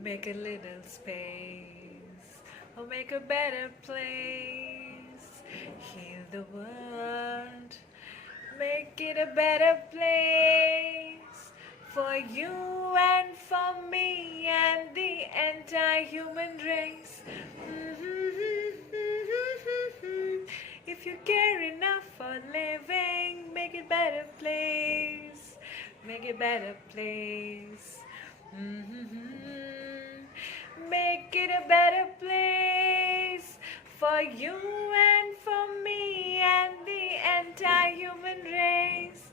Make a little space, or make a better place. Heal the world, make it a better place for you and for me and the entire human race. If you care enough for living, make it better place. Make it better place. Make it a better place for you and for me and the entire human race.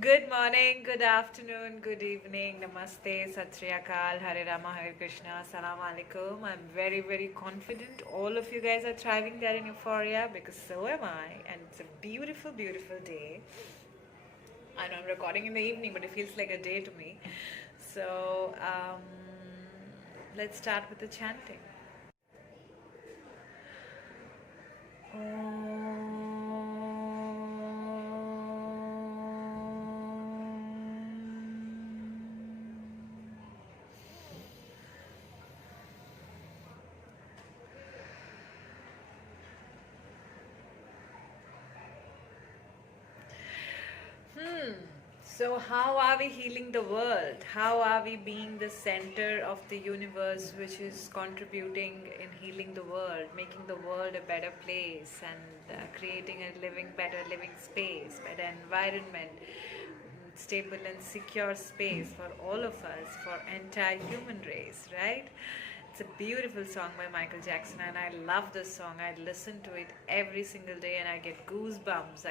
Good morning, good afternoon, good evening, namaste, sat sri akal, Hare Rama, Hare Krishna, Salam Alaikum. I'm very, very confident all of you guys are thriving there in euphoria because so am I, and it's a beautiful, beautiful day. I know I'm recording in the evening, but it feels like a day to me. So let's start with the chanting. So, how are we healing the world? How are we being the center of the universe, which is contributing in healing the world, making the world a better place, and creating a better living space, better environment, stable and secure space for all of us, for entire human race, right? It's a beautiful song by Michael Jackson, and I love this song. I listen to it every single day, and I get goosebumps.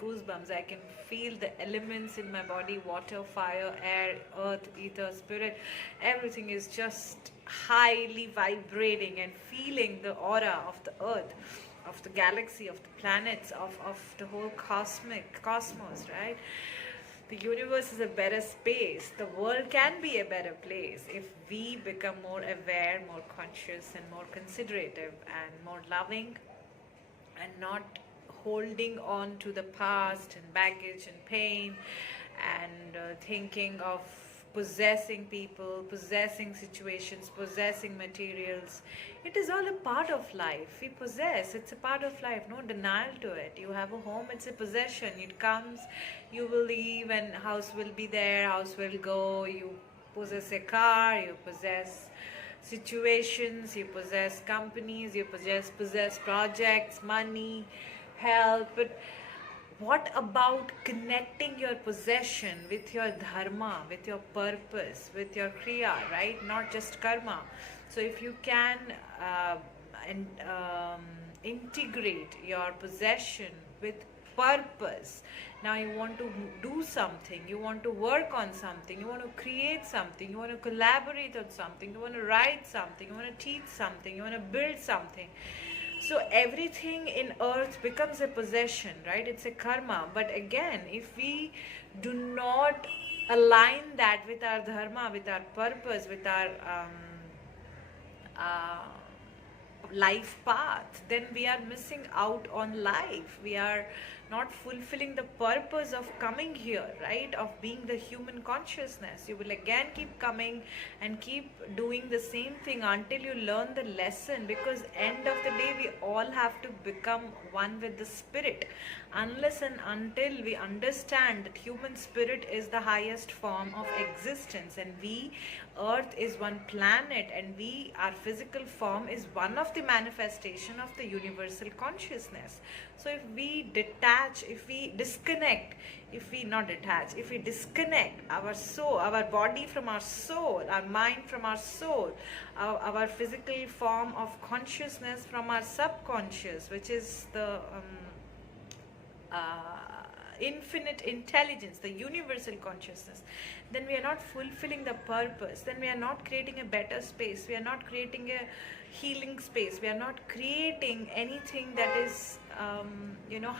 Goosebumps. I can feel the elements in my body: water, fire, air, earth, ether, spirit. Everything is just highly vibrating and feeling the aura of the earth, of the galaxy, of the planets, of the whole cosmos, right? The universe is a better space. The world can be a better place if we become more aware, more conscious, and more considerative, and more loving, and not holding on to the past and baggage and pain, and thinking of possessing people, possessing situations, possessing materials. It is all a part of life. We possess, it's a part of life, no denial to it. You have a home, it's a possession. It comes, you will leave, and house will be there, house will go. You possess a car, you possess situations, you possess companies, you possess projects, money, help. But what about connecting your possession with your dharma, with your purpose, with your kriya, right? Not just karma. So if you can and integrate your possession with purpose. Now you want to do something, you want to work on something, you want to create something, you want to collaborate on something, you want to write something, you want to teach something, you want to build something. So everything in earth becomes a possession, right? It's a karma. But again, if we do not align that with our dharma, with our purpose, with our uh, life path, then we are missing out on life. We are not fulfilling the purpose of coming here, right? Of being the human consciousness. You will again keep coming and keep doing the same thing until you learn the lesson, because end of the day we all have to become one with the spirit. Unless and until we understand that human spirit is the highest form of existence, and we, earth is one planet, and we, our physical form is one of the manifestation of the universal consciousness. So if we detach, if we disconnect, if we not detach, if we disconnect our soul, our body from our soul, our mind from our soul, our physical form of consciousness from our subconscious, which is the infinite intelligence, the universal consciousness, then we are not fulfilling the purpose. Then we are not creating a better space. We are not creating a healing space. We are not creating anything that is,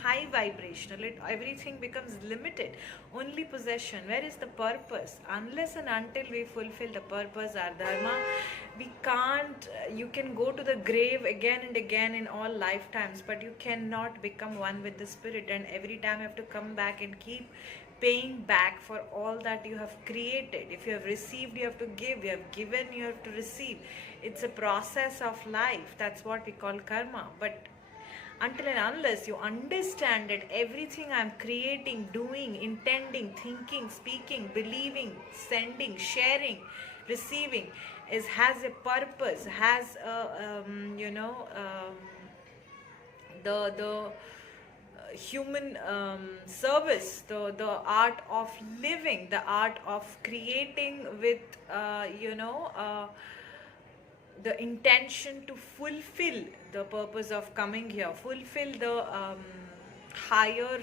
high vibrational. Everything becomes limited. Only possession. Where is the purpose? Unless and until we fulfill the purpose, our dharma, we can't. You can go to the grave again and again in all lifetimes, but you cannot become one with the spirit. And every time you have to come back and keep paying back for all that you have created. If you have received, you have to give. You have given, you have to receive. It's a process of life. That's what we call karma. But until and unless you understand that everything I'm creating, doing, intending, thinking, speaking, believing, sending, sharing, receiving has a purpose, has a the human service, the art of living, the art of creating with the intention to fulfill the purpose of coming here, fulfill the higher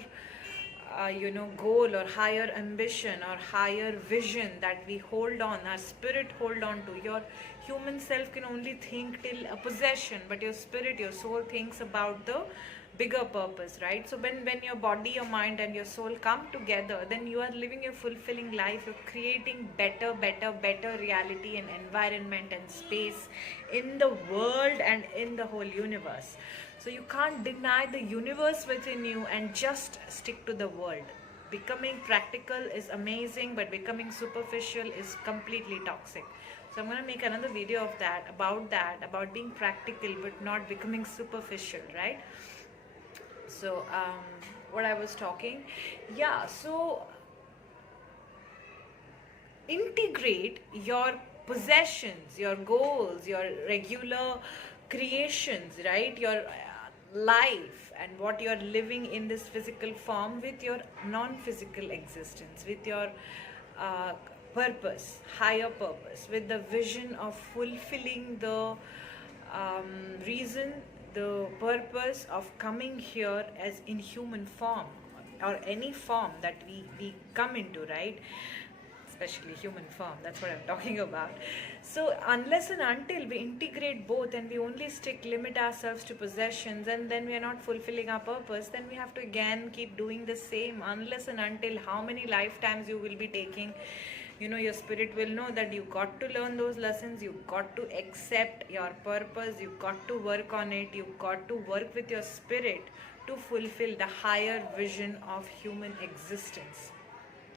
goal or higher ambition or higher vision that we hold on, our spirit hold on to. Your human self can only think till a possession, but your spirit, your soul thinks about the bigger purpose, right? So when your body, your mind and your soul come together, then you are living a fulfilling life. You're creating better reality and environment and space in the world and in the whole universe. So you can't deny the universe within you and just stick to the world. Becoming practical is amazing, but becoming superficial is completely toxic. So I'm going to make another video of that, about being practical but not becoming superficial, right? So what I was talking, yeah, so integrate your possessions, your goals, your regular creations, right? Your life and what you're living in this physical form with your non-physical existence, with your purpose, higher purpose, with the vision of fulfilling the reason, the purpose of coming here as in human form or any form that we come into, right? Especially human form, that's what I'm talking about. So unless and until we integrate both and we only limit ourselves to possessions, and then we are not fulfilling our purpose, then we have to again keep doing the same. Unless and until how many lifetimes you will be taking, your spirit will know that you got to learn those lessons, you got to accept your purpose, you got to work on it, you got to work with your spirit to fulfill the higher vision of human existence.